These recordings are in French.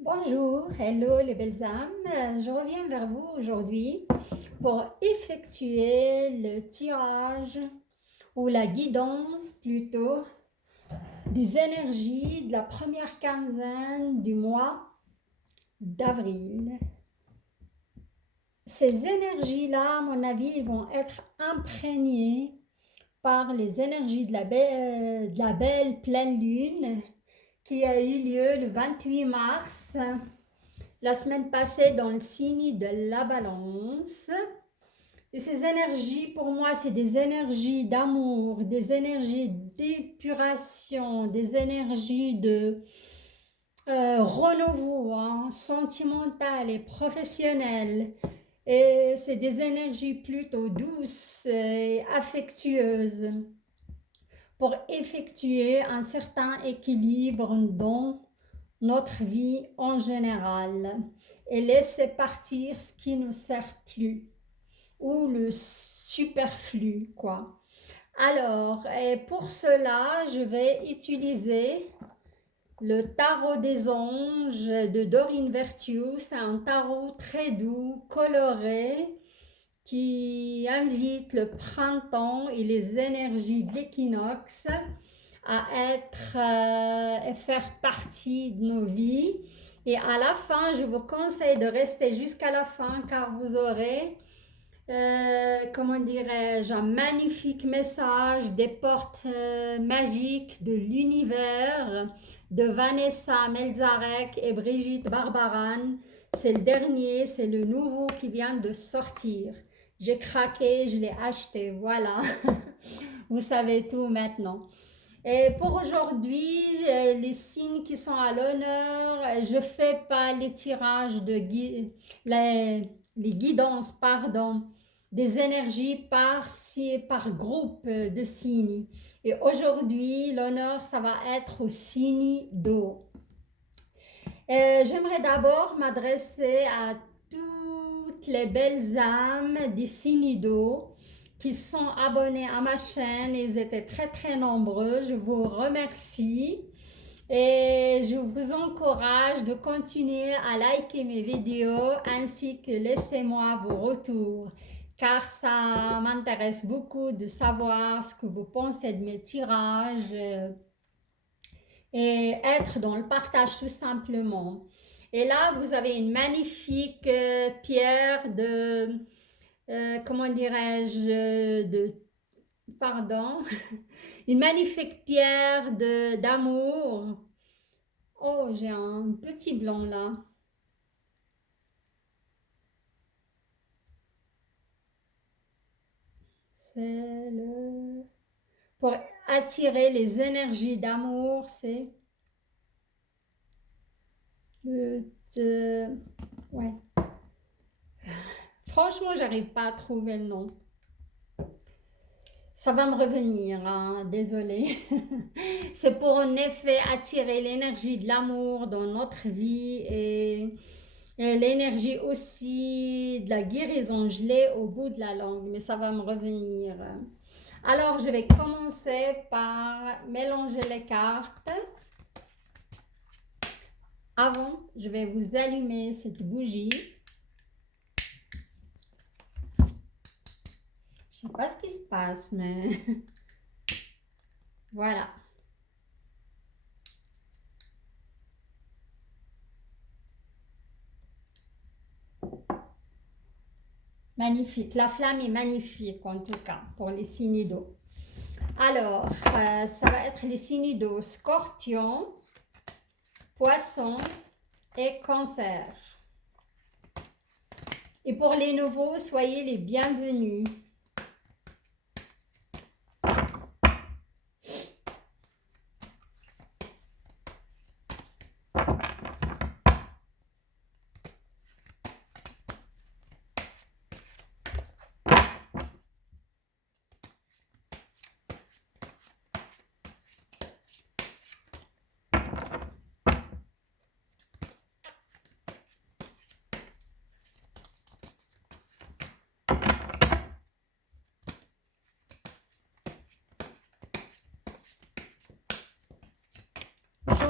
Bonjour, hello les belles âmes. Je reviens vers vous aujourd'hui pour effectuer le tirage ou la guidance plutôt des énergies de la première quinzaine du mois d'avril. Ces énergies-là, à mon avis, vont être imprégnées par les énergies de la belle pleine lune qui a eu lieu le 28 mars la semaine passée dans le signe de la balance. Et ces énergies, pour moi, c'est des énergies d'amour, des énergies d'épuration, des énergies de renouveau sentimental et professionnel. Et c'est des énergies plutôt douces et affectueuses pour effectuer un certain équilibre dans notre vie en général et laisser partir ce qui ne nous sert plus ou le superflu, quoi. Alors, et pour cela, je vais utiliser le tarot des anges de Doreen Virtue. C'est un tarot très doux, coloré, qui invite le printemps et les énergies de l'équinoxe à et faire partie de nos vies. Et à la fin, je vous conseille de rester jusqu'à la fin car vous aurez, comment dirais-je, un magnifique message des portes magiques de l'univers de Vanessa Melzarek et Brigitte Barbaran. C'est le dernier, c'est le nouveau qui vient de sortir. J'ai craqué, je l'ai acheté, voilà. Vous savez tout maintenant. Et pour aujourd'hui, les signes qui sont à l'honneur, je ne fais pas les tirages les guidances, pardon, des énergies par groupe de signes. Et aujourd'hui, l'honneur, ça va être au signe d'eau. J'aimerais d'abord m'adresser à toutes les belles âmes des signes d'eau qui sont abonnés à ma chaîne. Ils étaient très très nombreux. Je vous remercie et je vous encourage de continuer à liker mes vidéos ainsi que laissez-moi vos retours car ça m'intéresse beaucoup de savoir ce que vous pensez de mes tirages et être dans le partage tout simplement. Et là, vous avez une magnifique pierre comment dirais-je, pardon, une magnifique pierre d'amour. Oh, j'ai un petit blanc là. C'est le... Pour attirer les énergies d'amour, c'est le... Ouais. Franchement, j'arrive pas à trouver le nom. Ça va me revenir, hein, désolée. C'est pour en effet attirer l'énergie de l'amour dans notre vie et l'énergie aussi de la guérison. Je l'ai au bout de la langue, mais ça va me revenir. Alors, je vais commencer par mélanger les cartes. Avant, je vais vous allumer cette bougie. Je ne sais pas ce qui se passe, mais voilà. Magnifique. La flamme est magnifique en tout cas pour les signes d'eau. Alors, ça va être les signes d'eau Scorpion, Poisson et Cancer. Et pour les nouveaux, soyez les bienvenus.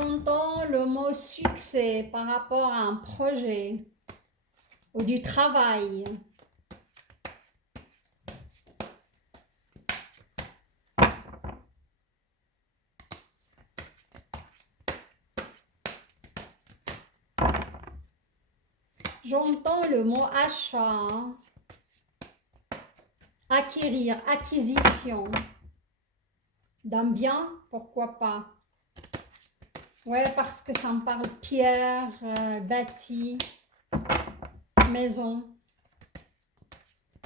J'entends le mot succès par rapport à un projet ou du travail. J'entends le mot achat, acquérir, acquisition d'un bien, pourquoi pas. Ouais, parce que ça me parle pierre, bâti, maison,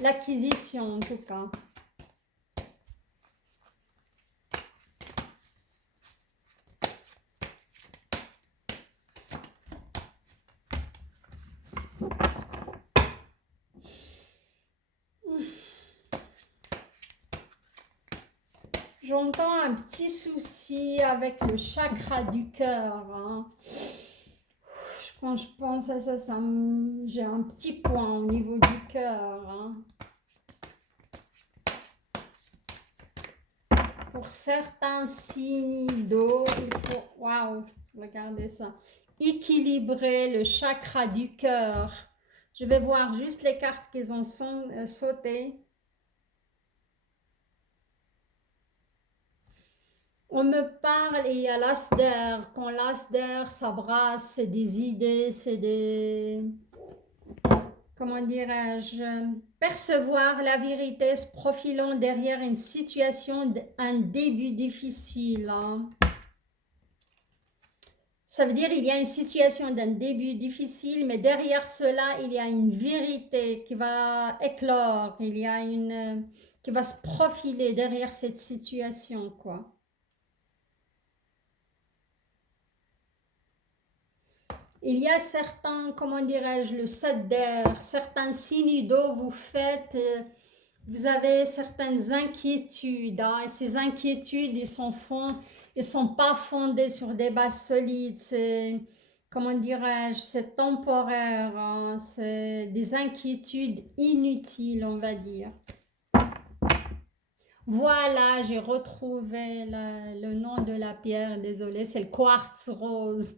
l'acquisition en tout cas. J'entends un petit souci avec le chakra du cœur. Hein. Quand je pense à ça, j'ai un petit point au niveau du cœur. Hein. Pour certains signes d'eau, il faut, waouh, regardez ça, équilibrer le chakra du cœur. Je vais voir juste les cartes qu'ils ont sautées. On me parle et il y a l'as d'air. Quand l'as d'air s'abrace, c'est des idées, c'est des... Comment dirais-je? Percevoir la vérité se profilant derrière une situation, un début difficile. Hein. Ça veut dire qu'il y a une situation d'un début difficile, mais derrière cela, il y a une vérité qui va éclore. Il y a une... qui va se profiler derrière cette situation, quoi. Il y a certains, comment dirais-je, le set d'air, certains signes d'eau, vous avez certaines inquiétudes. Hein, et ces inquiétudes, ils sont pas fondées sur des bases solides. C'est, comment dirais-je, c'est temporaire. Hein, c'est des inquiétudes inutiles, on va dire. Voilà, j'ai retrouvé le nom de la pierre, désolé, c'est le quartz rose.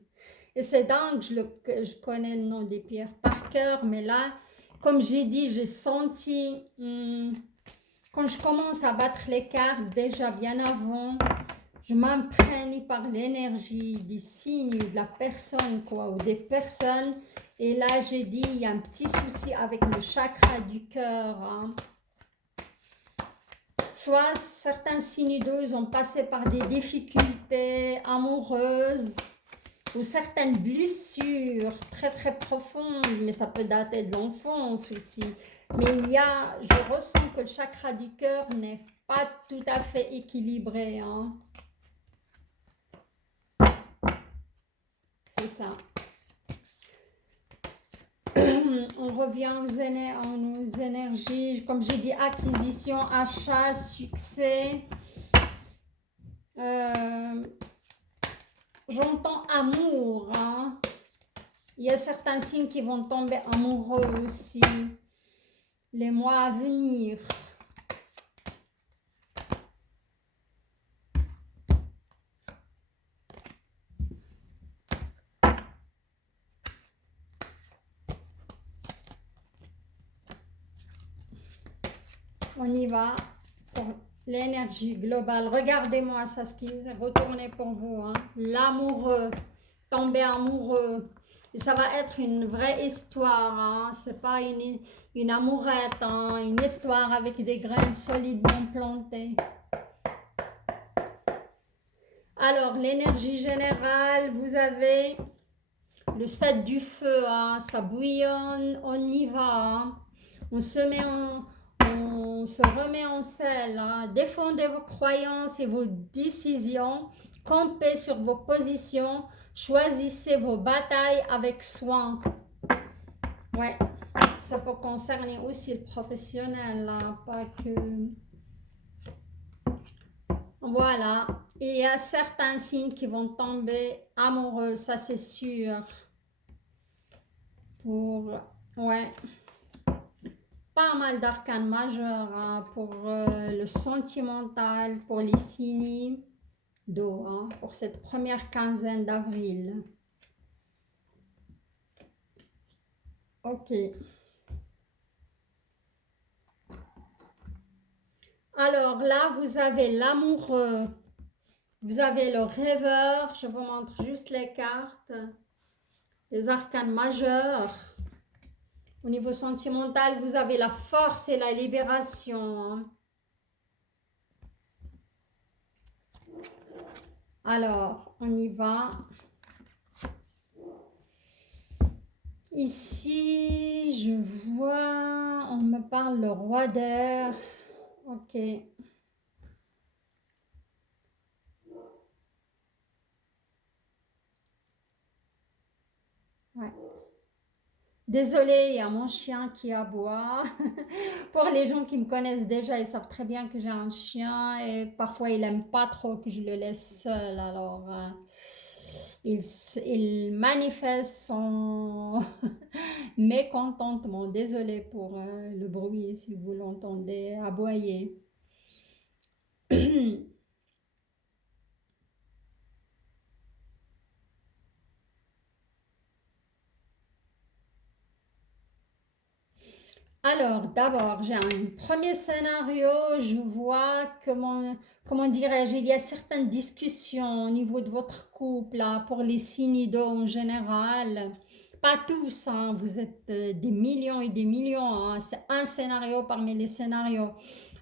Et c'est dingue, je connais le nom des pierres par cœur, mais là, comme j'ai dit, j'ai senti, quand je commence à battre les cartes, déjà bien avant, je m'imprègne par l'énergie des signes de la personne, quoi, ou des personnes. Et là, j'ai dit, il y a un petit souci avec le chakra du cœur. Hein. Soit certains signes d'eau, ils ont passé par des difficultés amoureuses, ou certaines blessures très très profondes, mais ça peut dater de l'enfance aussi. Mais je ressens que le chakra du cœur n'est pas tout à fait équilibré. Hein. C'est ça. On revient aux énergies, comme j'ai dit, acquisition, achat, succès. J'entends amour. Hein. Il y a certains signes qui vont tomber amoureux aussi. Les mois à venir. On y va pour l'énergie globale. Regardez-moi ça, ce qui est retourné pour vous. Hein. L'amoureux, tomber amoureux. Et ça va être une vraie histoire. Hein. Ce n'est pas une amourette, hein. Une histoire avec des graines solidement plantées. Alors, l'énergie générale, vous avez le stade du feu. Hein. Ça bouillonne, on y va. Hein. On se remet en selle. Hein. Défendez vos croyances et vos décisions. Campez sur vos positions. Choisissez vos batailles avec soin. Ouais, ça peut concerner aussi le professionnel, hein, pas que... Voilà. Et il y a certains signes qui vont tomber amoureux, ça c'est sûr. Ouais. Pas mal d'arcanes majeurs hein, pour le sentimental, pour les signes. d'eau hein, pour cette première quinzaine d'avril. Ok. Alors là, vous avez l'amoureux, vous avez le rêveur. Je vous montre juste les cartes, les arcanes majeurs. Au niveau sentimental, vous avez la force et la libération. Hein. Alors, on y va. Ici, je vois, on me parle le roi d'air. Ok. Ouais. Désolée, il y a mon chien qui aboie. Pour les gens qui me connaissent déjà, ils savent très bien que j'ai un chien et parfois il n'aime pas trop que je le laisse seul. Alors, il manifeste son mécontentement. Désolée pour le bruit si vous l'entendez aboyer. Alors, d'abord, j'ai un premier scénario. Je vois comment dirais-je, il y a certaines discussions au niveau de votre couple là, pour les signes d'eau en général. Pas tous, hein, vous êtes des millions et des millions. Hein, c'est un scénario parmi les scénarios.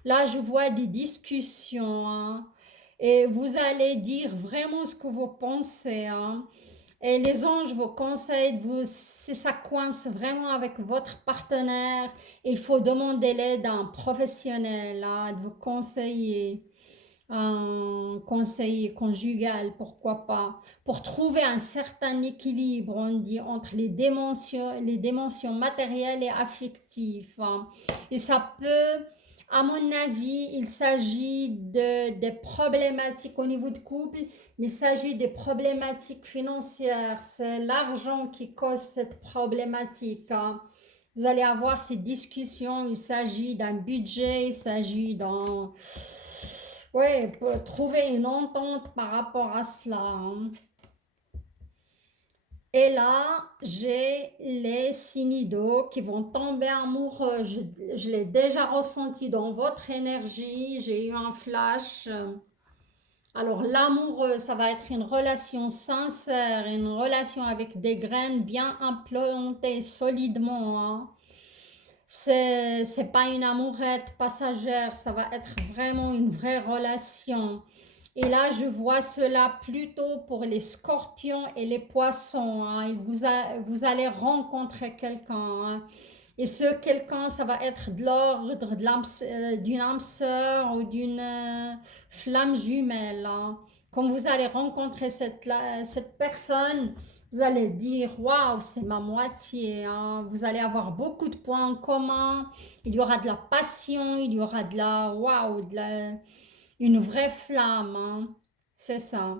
Là, je vois des discussions. Hein, et vous allez dire vraiment ce que vous pensez. Hein. Et les anges vous conseillent, si ça coince vraiment avec votre partenaire, il faut demander l'aide d'un professionnel, hein, de vous conseiller, un conseiller conjugal, pourquoi pas, pour trouver un certain équilibre, on dit, entre les dimensions matérielles et affectives. Hein. Et ça peut, à mon avis, il s'agit des problématiques au niveau de couple, mais il s'agit des problématiques financières. C'est l'argent qui cause cette problématique. Hein. Vous allez avoir ces discussions, il s'agit d'un budget, il s'agit d'un... Ouais, pour trouver une entente par rapport à cela. Hein. Et là, j'ai les signes d'eau qui vont tomber amoureux. Je l'ai déjà ressenti dans votre énergie. J'ai eu un flash. Alors, l'amoureux, ça va être une relation sincère, une relation avec des graines bien implantées solidement. Hein. C'est pas une amourette passagère, ça va être vraiment une vraie relation. Et là, je vois cela plutôt pour les scorpions et les poissons. Hein. Vous allez rencontrer quelqu'un. Hein. Et ce quelqu'un, ça va être de l'ordre d'une âme sœur ou d'une flamme jumelle. Hein. Quand vous allez rencontrer cette personne, vous allez dire, waouh, c'est ma moitié. Hein. Vous allez avoir beaucoup de points en commun. Il y aura de la passion, il y aura de la, waouh, une vraie flamme. Hein. C'est ça.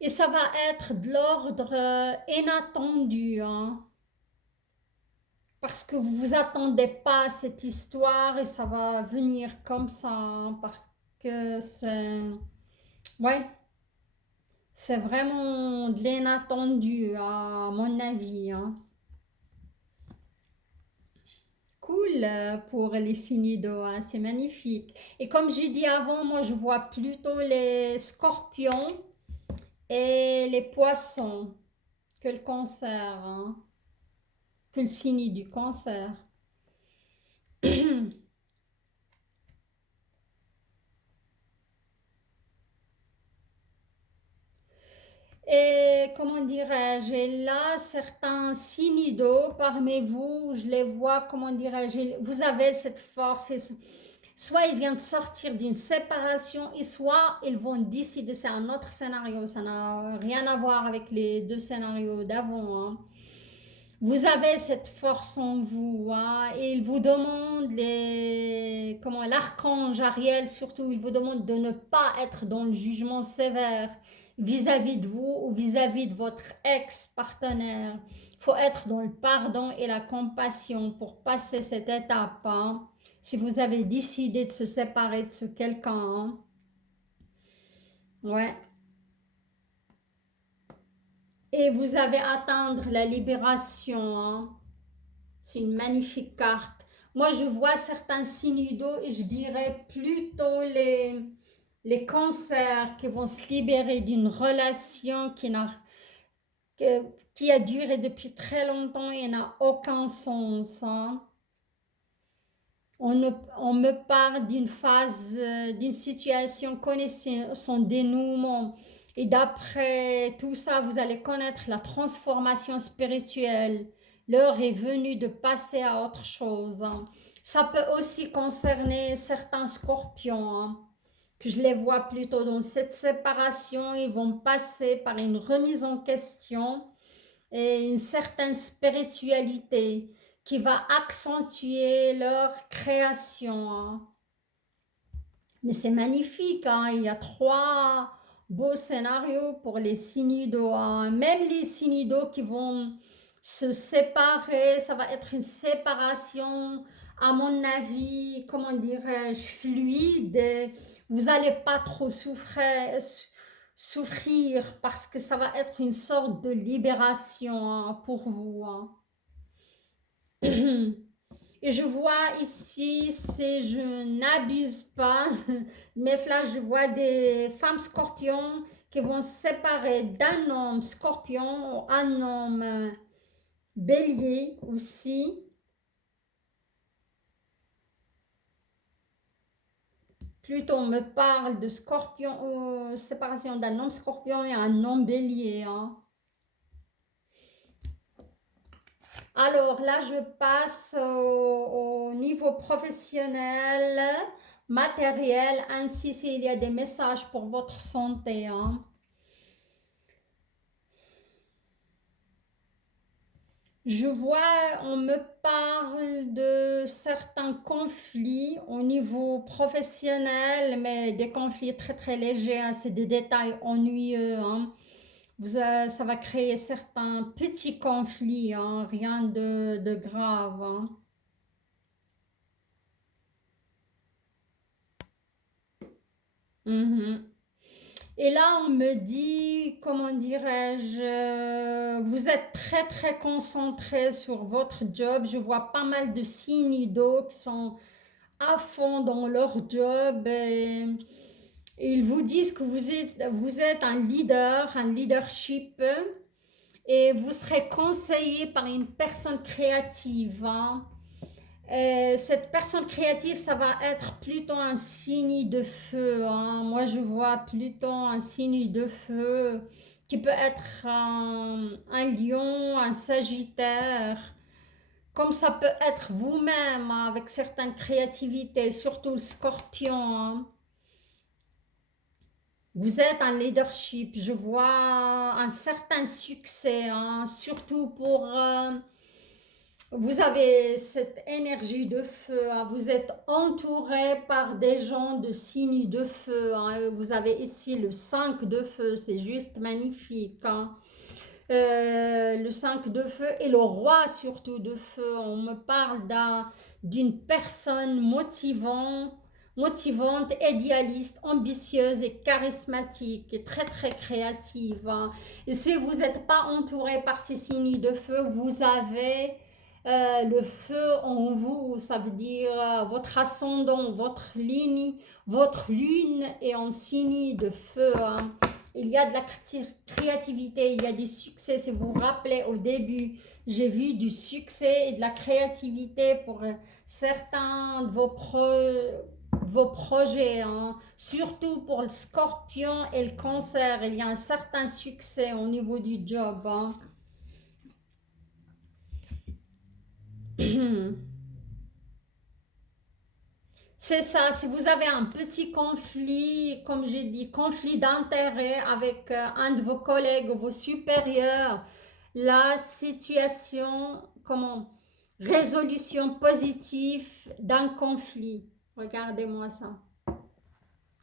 Et ça va être de l'ordre inattendu. Hein. Parce que vous vous attendez pas à cette histoire et ça va venir comme ça. Hein, parce que ouais, c'est vraiment de l'inattendu à mon avis. Hein. Cool pour les signes d'eau, hein, c'est magnifique. Et comme j'ai dit avant, moi je vois plutôt les scorpions et les poissons que le cancer, hein, que le signe du cancer. Et comment dirais-je, et là, certains signes d'eau parmi vous, je les vois, comment dirais-je, vous avez cette force. Soit ils viennent de sortir d'une séparation, et soit ils vont décider, c'est un autre scénario, ça n'a rien à voir avec les deux scénarios d'avant. Hein. Vous avez cette force en vous, hein, et il vous demande, l'archange Ariel surtout, il vous demande de ne pas être dans le jugement sévère, vis-à-vis de vous ou vis-à-vis de votre ex-partenaire. Il faut être dans le pardon et la compassion pour passer cette étape, hein. Si vous avez décidé de se séparer de ce quelqu'un, hein. Ouais. Et vous avez à atteindre la libération, hein. C'est une magnifique carte. Moi, je vois certains signes d'eau et je dirais plutôt les cancers qui vont se libérer d'une relation que- qui a duré depuis très longtemps et n'a aucun sens, hein. On me parle d'une phase, d'une situation, connaissez son dénouement. Et d'après tout ça, vous allez connaître la transformation spirituelle. L'heure est venue de passer à autre chose, hein. Ça peut aussi concerner certains scorpions, hein, que je les vois plutôt dans cette séparation. Ils vont passer par une remise en question et une certaine spiritualité qui va accentuer leur création, hein. Mais c'est magnifique, hein. Il y a trois beaux scénarios pour les signes d'eau, hein. Même les signes d'eau qui vont se séparer, ça va être une séparation, à mon avis, comment dirais-je, fluide. Vous n'allez pas trop souffrir parce que ça va être une sorte de libération, hein, pour vous, hein. Et je vois ici, si je n'abuse pas, mais là je vois des femmes scorpions qui vont se séparer d'un homme scorpion ou un homme bélier aussi. Plutôt on me parle de scorpion, séparation d'un homme scorpion et un homme bélier, hein. Alors là, je passe au niveau professionnel, matériel, ainsi s'il y a des messages pour votre santé, hein. Je vois, on me parle de certains conflits au niveau professionnel, mais des conflits très très légers, hein, c'est des détails ennuyeux, hein. Ça va créer certains petits conflits, hein, rien de grave, hein. Mhm. Et là, on me dit, comment dirais-je, vous êtes très très concentré sur votre job. Je vois pas mal de signes d'eau qui sont à fond dans leur job et ils vous disent que vous êtes un leadership et vous serez conseillé par une personne créative, hein. Cette personne créative, ça va être plutôt un signe de feu, hein. Moi, je vois plutôt un signe de feu qui peut être un lion, un sagittaire, comme ça peut être vous-même, hein, avec certaines créativités, surtout le scorpion, hein. Vous êtes un leadership, je vois un certain succès, hein, surtout pour vous avez cette énergie de feu, hein. Vous êtes entouré par des gens de signes de feu, hein. Vous avez ici le 5 de feu, c'est juste magnifique, hein. Le 5 de feu et le roi surtout de feu. On me parle d'une personne motivante, idéaliste, ambitieuse et charismatique et très très créative, hein. Et si vous n'êtes pas entouré par ces signes de feu, vous avez le feu en vous, ça veut dire votre ascendant, votre ligne, votre lune est en signe de feu, hein. Il y a de la créativité, il y a du succès. Si vous vous rappelez au début, j'ai vu du succès et de la créativité pour certains de vos projets, hein. Surtout pour le scorpion et le cancer, il y a un certain succès au niveau du job, hein. C'est ça, si vous avez un petit conflit, comme j'ai dit, conflit d'intérêt avec un de vos collègues ou vos supérieurs, la situation, comment, résolution positive d'un conflit. Regardez-moi ça.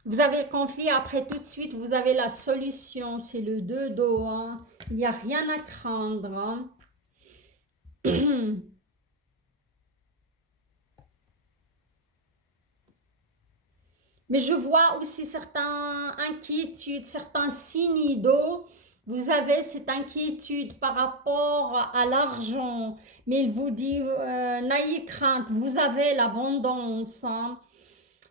Vous avez le conflit, après tout de suite, vous avez la solution. C'est le 2 d'eau, hein. Il n'y a rien à craindre, hein. Mais je vois aussi certaines inquiétudes, certains signes d'eau. Vous avez cette inquiétude par rapport à l'argent, mais il vous dit, n'ayez crainte, vous avez l'abondance, hein.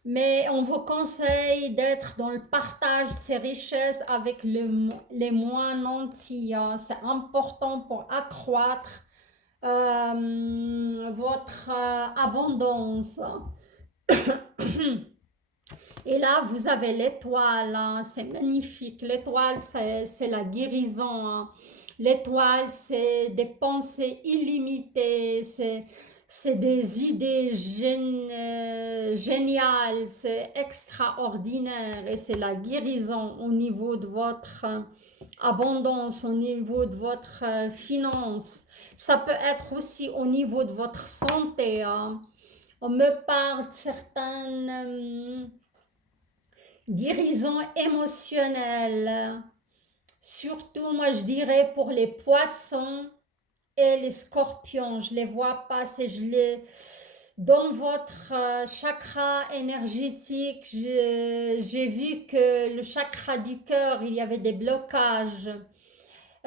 Mais on vous conseille d'être dans le partage de ces richesses avec les moins nantis, hein. C'est important pour accroître votre abondance. Et là, vous avez l'étoile, hein, c'est magnifique. L'étoile, c'est la guérison, hein. L'étoile, c'est des pensées illimitées, c'est des idées géniales, c'est extraordinaire et c'est la guérison au niveau de votre abondance, au niveau de votre finance. Ça peut être aussi au niveau de votre santé, hein. On me parle de certaines guérison émotionnelle, surtout moi je dirais pour les poissons et les scorpions. Je les vois passer, je les dans votre chakra énergétique, j'ai vu que le chakra du cœur, il y avait des blocages.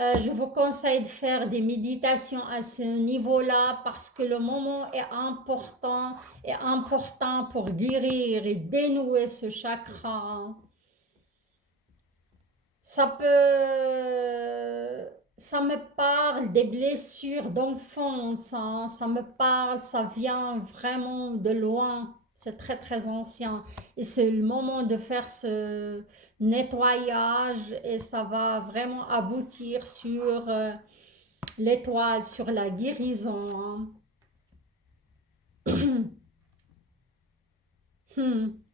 Je vous conseille de faire des méditations à ce niveau-là parce que le moment est important pour guérir et dénouer ce chakra. Ça peut, ça me parle des blessures d'enfance, hein. Ça me parle, ça vient vraiment de loin. C'est très très ancien. Et c'est le moment de faire ce nettoyage et ça va vraiment aboutir sur l'étoile, sur la guérison, hein.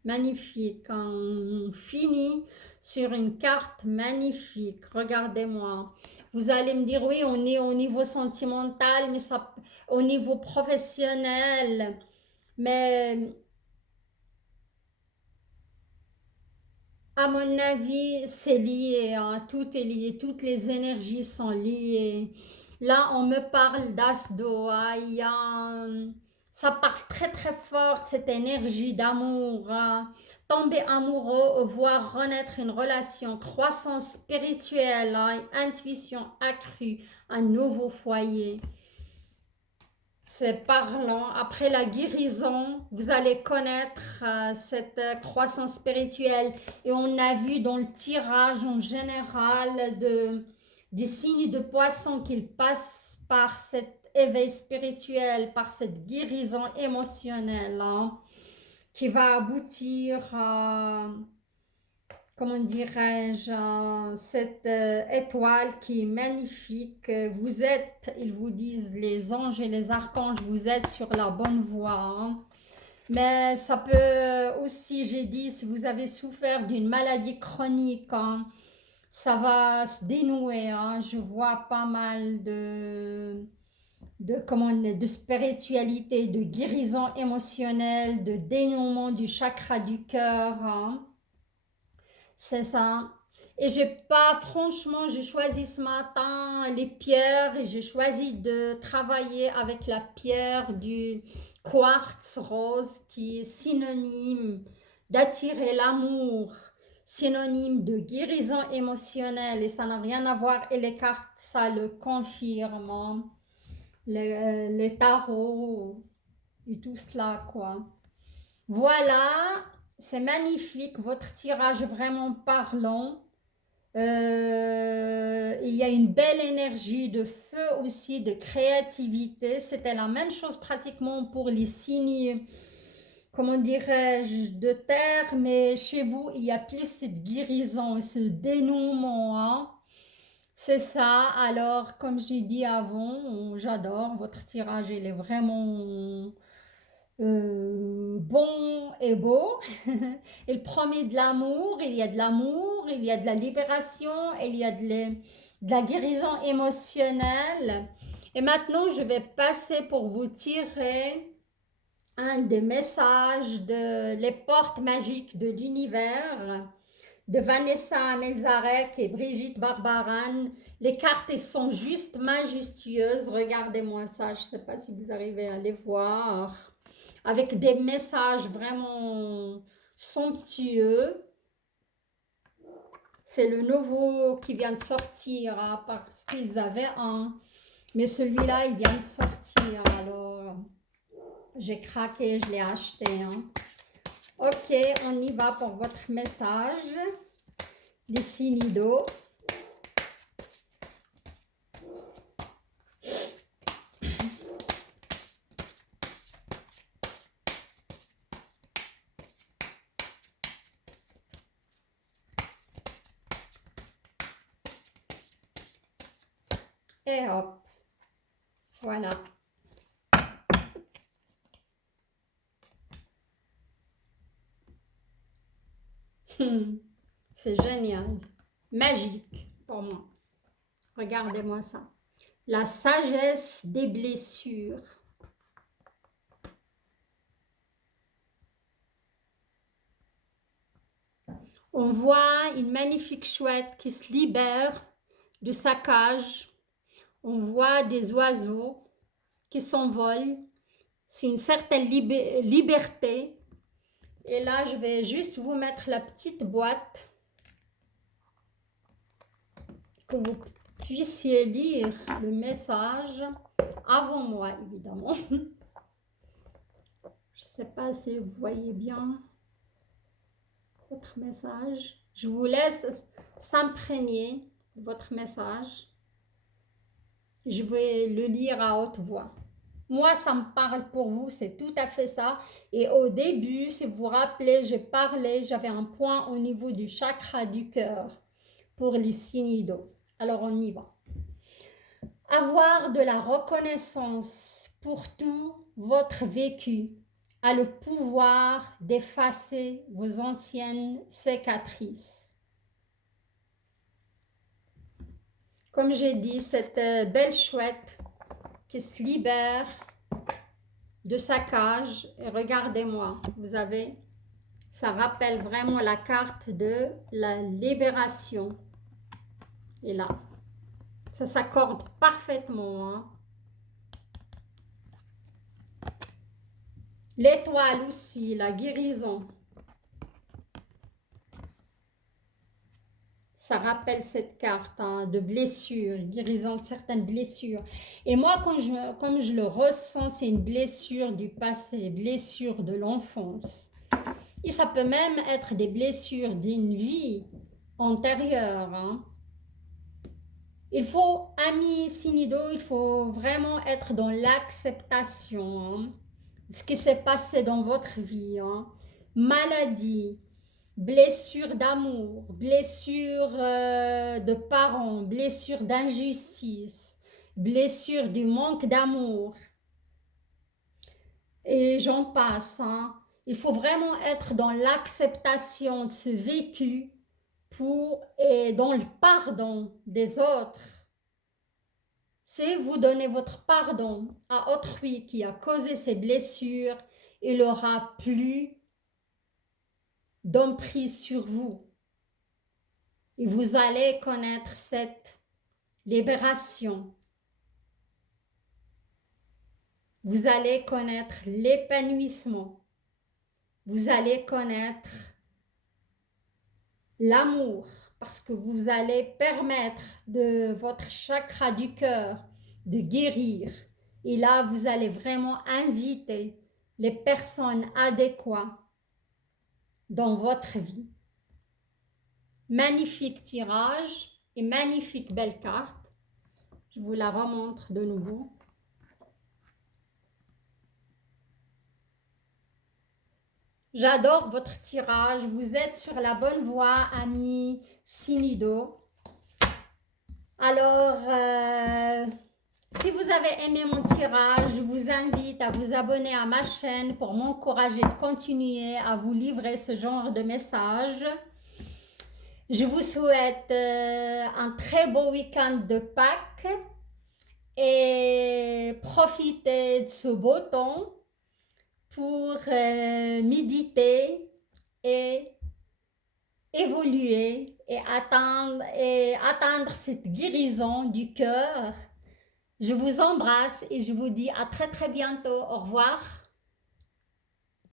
Magnifique. On finit sur une carte magnifique. Regardez-moi. Vous allez me dire, oui, on est au niveau sentimental, mais ça, au niveau professionnel. Mais à mon avis, c'est lié, hein. Tout est lié. Toutes les énergies sont liées. Là, on me parle d'Asdo, hein. Ça part très très fort, cette énergie d'amour, hein. Tomber amoureux, voir renaître une relation, croissance spirituelle, hein, intuition accrue, un nouveau foyer. C'est parlant. Après la guérison, vous allez connaître cette croissance spirituelle. Et on a vu dans le tirage en général des signes de poisson qu'ils passent par cet éveil spirituel, par cette guérison émotionnelle, hein, qui va aboutir à, comment dirais-je, cette étoile qui est magnifique. Vous êtes, ils vous disent, les anges et les archanges, vous êtes sur la bonne voie, hein. Mais ça peut aussi, j'ai dit, si vous avez souffert d'une maladie chronique, hein, ça va se dénouer, hein. Je vois pas mal de spiritualité, de guérison émotionnelle, de dénouement du chakra du cœur, hein. C'est ça. Et j'ai pas, franchement, j'ai choisi ce matin les pierres et j'ai choisi de travailler avec la pierre du quartz rose qui est synonyme d'attirer l'amour, synonyme de guérison émotionnelle et ça n'a rien à voir et les cartes, ça le confirme, hein. Les tarots et tout cela, quoi. Voilà, c'est magnifique, votre tirage est vraiment parlant. Il y a une belle énergie de feu aussi, de créativité. C'était la même chose pratiquement pour les signes, comment dirais-je, de terre, mais chez vous, il y a plus cette guérison, ce dénouement, hein. C'est ça. Alors, comme j'ai dit avant, j'adore votre tirage, il est vraiment bon et beau. Il promet de l'amour, il y a de l'amour, il y a de la libération, il y a de la guérison émotionnelle. Et maintenant, je vais passer pour vous tirer un des messages de Les portes magiques de l'univers de Vanessa Melzarek et Brigitte Barbaran. Les cartes elles sont juste majestueuses. Regardez-moi ça, je ne sais pas si vous arrivez à les voir. Avec des messages vraiment somptueux. C'est le nouveau qui vient de sortir hein, parce qu'ils avaient un. Mais celui-là, il vient de sortir. Alors, j'ai craqué, je l'ai acheté. Hein. Ok, on y va pour votre message. Les Sinido. Et hop, voilà. C'est génial. Magique pour moi. Regardez-moi ça. La sagesse des blessures. On voit une magnifique chouette qui se libère de sa cage. On voit des oiseaux qui s'envolent. C'est une certaine liberté. Et là, je vais juste vous mettre la petite boîte que vous puissiez lire le message avant moi, évidemment. Je ne sais pas si vous voyez bien votre message. Je vous laisse s'imprégner de votre message. Je vais le lire à haute voix. Moi, ça me parle pour vous, c'est tout à fait ça. Et au début, si vous vous rappelez, j'ai parlé, j'avais un point au niveau du chakra du cœur pour les signes d'eau. Alors, on y va. Avoir de la reconnaissance pour tout votre vécu a le pouvoir d'effacer vos anciennes cicatrices. Comme j'ai dit, cette belle chouette qui se libère de sa cage. Et regardez-moi, vous avez, ça rappelle vraiment la carte de la libération. Et là, ça s'accorde parfaitement. Hein. L'étoile aussi, la guérison. Ça rappelle cette carte hein, de blessure, guérison de certaines blessures. Et moi, comme je le ressens, c'est une blessure du passé, blessure de l'enfance. Et ça peut même être des blessures d'une vie antérieure. Hein. Il faut, amis Sinido, il faut vraiment être dans l'acceptation hein, de ce qui s'est passé dans votre vie. Hein. Maladie, blessure d'amour, blessure de parents, blessure d'injustice, blessure du manque d'amour. Et j'en passe. Hein. Il faut vraiment être dans l'acceptation de ce vécu et dans le pardon des autres. Si vous donnez votre pardon à autrui qui a causé ces blessures, il n'aura plus d'emprise sur vous. Et vous allez connaître cette libération. Vous allez connaître l'épanouissement. Vous allez connaître l'amour parce que vous allez permettre de votre chakra du cœur de guérir. Et là, vous allez vraiment inviter les personnes adéquates dans votre vie. Magnifique tirage et magnifique belle carte. Je vous la remontre de nouveau. J'adore votre tirage. Vous êtes sur la bonne voie, amis Sinido. Alors, si vous avez aimé mon tirage, je vous invite à vous abonner à ma chaîne pour m'encourager de continuer à vous livrer ce genre de messages. Je vous souhaite un très beau week-end de Pâques et profitez de ce beau temps pour méditer et évoluer et atteindre cette guérison du cœur. Je vous embrasse et je vous dis à très très bientôt. Au revoir.